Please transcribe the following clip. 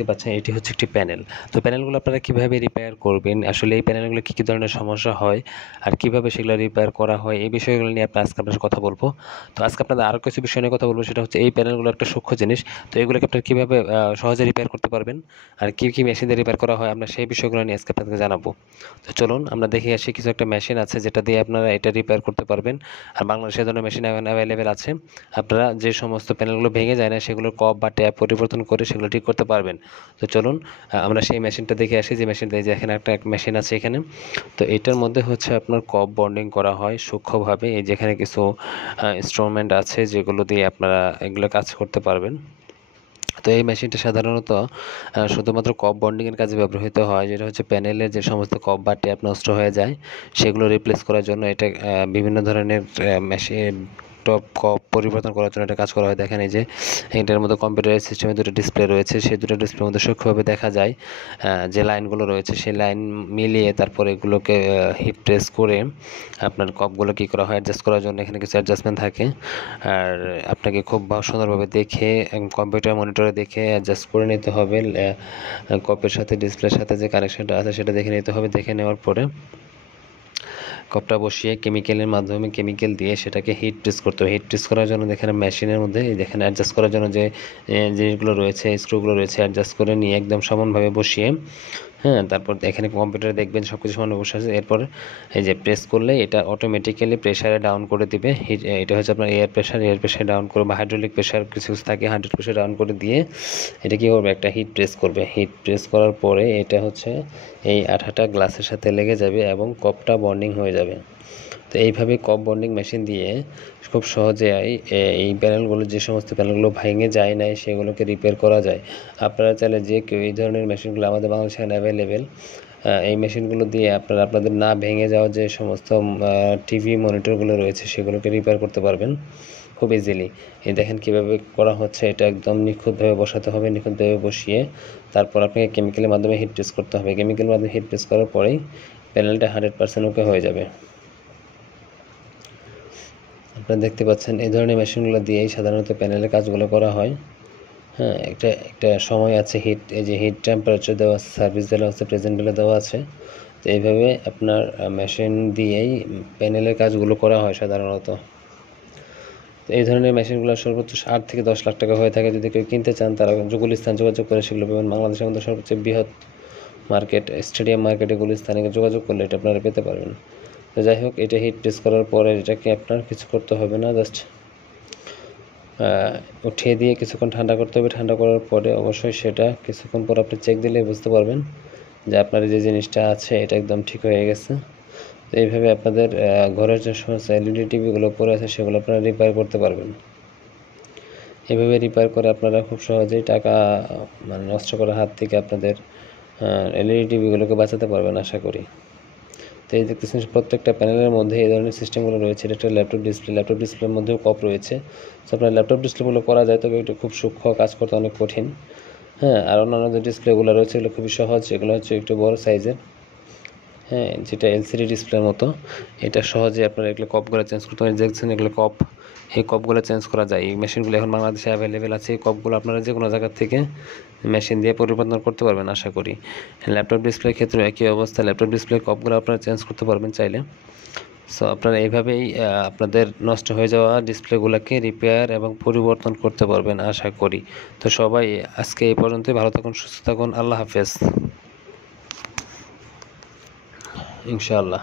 দেখতে পাচ্ছেন এটি হচ্ছে একটি প্যানেল। তো প্যানেলগুলো আপনারা কীভাবে রিপেয়ার করবেন, আসলে এই প্যানেলগুলো কী ধরনের সমস্যা হয় আর কীভাবে সেগুলো রিপেয়ার করা হয়, এই বিষয়গুলো নিয়ে আজকে আপনাদের কথা বলবো। তো আজকে আপনাদের আরও কিছু বিষয় নিয়ে কথা বলবো, সেটা হচ্ছে এই প্যানেলগুলো একটা সূক্ষ্ম জিনিস। তো এগুলোকে আপনারা কীভাবে সহজে রিপেয়ার করতে পারবেন আর কী মেশিন দিয়ে রিপেয়ার করা হয়, আমরা সেই বিষয়গুলো নিয়ে আজকে আপনাদেরকে জানাবো। তো চলুন আমরা দেখে আসি। কিছু একটা মেশিন আছে যেটা দিয়ে আপনারা এটা রিপেয়ার করতে পারবেন, আর বাংলাদেশে ধরনের মেশিন অ্যাভেলেবেল আছে। আপনারা যে সমস্ত প্যানেলগুলো ভেঙে যায় না সেগুলোর কপ বা ট্যাপ পরিবর্তন করে সেগুলো ঠিক করতে পারবেন। তো চলুন আমরা সেই মেশিনটা দেখে আসি, যে মেশিনটা যে এখানে একটা মেশিন আছে এখানে। তো এটার মধ্যে হচ্ছে আপনার কপ বন্ডিং করা হয় সূক্ষ্মভাবে। এই যেখানে কিছু ইনস্ট্রুমেন্ট আছে যেগুলো দিয়ে আপনারা এগুলো কাজ করতে পারবেন। তো এই মেশিনটা সাধারণত শুধুমাত্র কপ বন্ডিংয়ের কাজে ব্যবহৃত হয়, যেটা হচ্ছে প্যানেলের যে সমস্ত কপ বা ট্যাপ নষ্ট হয়ে যায় সেগুলো রিপ্লেস করার জন্য এটা বিভিন্ন ধরনের মেশিন টপ কপ পরিবর্তন করার জন্য এটা কাজ করা হয়। দেখেন এই যে এটার মধ্যে কম্পিউটারের সিস্টেমে দুটো ডিসপ্লে রয়েছে, সেই দুটো ডিসপ্লের মধ্যে সূক্ষ্মভাবে দেখা যায় যে লাইনগুলো রয়েছে, সেই লাইন মিলিয়ে তারপর এগুলোকে হিট প্রেস করে আপনার কপগুলো কী করা হয় অ্যাডজাস্ট করার জন্য এখানে কিছু অ্যাডজাস্টমেন্ট থাকে। আর আপনাকে খুব সুন্দরভাবে দেখে কম্পিউটার মনিটরে দেখে অ্যাডজাস্ট করে নিতে হবে। কপের সাথে ডিসপ্লের সাথে যে কানেকশনটা আছে সেটা দেখে নিতে হবে। দেখে নেওয়ার পরে কপটা বসিয়ে কেমিক্যালের মাধ্যমে কেমিক্যাল দিয়ে সেটাকে হিট প্রেস করতে হবে। হিট প্রেস করার জন্য দেখেন মেশিনের মধ্যে দেখেন অ্যাডজাস্ট করার জন্য যে জিনিসগুলো রয়েছে, স্ক্রুগুলো রয়েছে, অ্যাডজাস্ট করে নিয়ে একদম সমানভাবে বসিয়ে, তারপর এখানে কম্পিউটারে দেখবেন সব কিছু সমান বসে আছে। এরপর এই যে প্রেস করলে এটা অটোমেটিক্যালি প্রেশারে ডাউন করে দিবে। এটা হচ্ছে আপনার এয়ার প্রেশার ডাউন করে বা হাইড্রোলিক প্রেশার কিছু থাকে, 100% ডাউন করে দিয়ে এটা কী করবে, একটা হিট প্রেস করবে। হিট প্রেস করার পরে এটা হচ্ছে এই আঠাটা গ্লাসের সাথে লেগে যাবে এবং কপটা বন্ডিং হয়ে যাবে। তো এইভাবে কপ বন্ডিং মেশিন দিয়ে খুব সহজে এই প্যানেলগুলো, যে সমস্ত প্যানেলগুলো ভেঙে যায় নাই সেগুলোকে রিপেয়ার করা যায়। আপনারা চাইলে যে কেউ এই ধরনের মেশিনগুলো আমাদের বাংলাদেশে অ্যাভেলেবেল। এই মেশিনগুলো দিয়ে আপনারা আপনাদের না ভেঙে যাওয়া যে সমস্ত টিভি মনিটরগুলো রয়েছে সেগুলোকে রিপেয়ার করতে পারবেন খুব ইজিলি। এই দেখেন কীভাবে করা হচ্ছে, এটা একদম নিখুঁতভাবে বসাতে হবে। নিখুঁতভাবে বসিয়ে তারপর আপনাকে কেমিক্যালের মাধ্যমে হিট প্রেস করতে হবে। কেমিক্যালের মাধ্যমে হিট প্রেস করার পরেই প্যানেলটা 100% ওকে হয়ে যাবে। আপনারা দেখতে পাচ্ছেন এই ধরনের মেশিনগুলো দিয়েই সাধারণত প্যানেলের কাজগুলো করা হয়। একটা সময় আছে, এই যে হিট টেম্পারেচার দেওয়া আছে, সার্ভিস দেওয়া আছে, প্রেজেন্ট ভ্যালু দেওয়া আছে। তো এইভাবে আপনার মেশিন দিয়েই প্যানেলের কাজগুলো করা হয় সাধারণত। তো এই ধরনের মেশিনগুলো সর্বোচ্চ 8 থেকে 10 লাখ টাকা হয়ে থাকে। যদি কেউ কিনতে চান তারা গুলিস্তান যোগাযোগ করে সেগুলো পাবেন। বাংলাদেশের মধ্যে সবচেয়ে বৃহৎ মার্কেট স্টেডিয়াম মার্কেটে গুলিস্তানে যোগাযোগ করলে এটা আপনারা পেতে পারবেন। তো যাই হোক, এটা হিট প্রেস করার পরে এটাকে আপনার কিছু করতে হবে না, জাস্ট উঠিয়ে দিয়ে কিছুক্ষণ ঠান্ডা করতে হবে। ঠান্ডা করার পরে অবশ্যই সেটা কিছুক্ষণ পর আপনি চেক দিলে বুঝতে পারবেন যে আপনার যে জিনিসটা আছে এটা একদম ঠিক হয়ে গেছে। তো এইভাবে আপনাদের ঘরের যে সমস্ত এলইডি টিভিগুলো পড়ে আছে সেগুলো আপনারা রিপেয়ার করতে পারবেন। এভাবে রিপেয়ার করে আপনারা খুব সহজেই টাকা নষ্ট করার হাত থেকে আপনাদের এলইডি টিভিগুলোকে বাঁচাতে পারবেন আশা করি। তো এই দেখতেছেন প্রত্যেকটা প্যানেলের মধ্যে এই ধরনের সিস্টেমগুলো রয়েছে। এটা একটা ল্যাপটপ ডিসপ্লের মধ্যেও কপ রয়েছে। তো আপনার ল্যাপটপ ডিসপ্লেগুলো করা যায়, তবে এটা খুব সূক্ষ্ম, কাজ করতে অনেক কঠিন। আর অন্যান্য যে ডিসপ্লেগুলো রয়েছে এগুলো খুবই সহজ। এগুলো হচ্ছে একটু বড় সাইজের, যেটা এলসিডি ডিসপ্লের মতো। এটা সহজে আপনারা এগুলো কপগুলো চেঞ্জ করতে পারেন। দেখছেন এগুলো কপ, এই কপগুলো চেঞ্জ করা যায়। এই মেশিনগুলো এখন বাংলাদেশে অ্যাভেলেবেল আছে। এই কপগুলো আপনারা যে কোনো জায়গা থেকে মেশিন দিয়ে পরিবর্তন করতে পারবেন আশা করি। ল্যাপটপ ডিসপ্লের ক্ষেত্রে একই অবস্থা, ল্যাপটপ ডিসপ্লের কপগুলো আপনারা চেঞ্জ করতে পারবেন চাইলে। সো আপনারা এইভাবেই আপনাদের নষ্ট হয়ে যাওয়া ডিসপ্লেগুলোকে রিপেয়ার এবং পরিবর্তন করতে পারবেন আশা করি। তো সবাই আজকে এই পর্যন্তই। ভালো থাকুন, সুস্থ থাকুন। আল্লাহ হাফেজ, ইনশাআল্লাহ।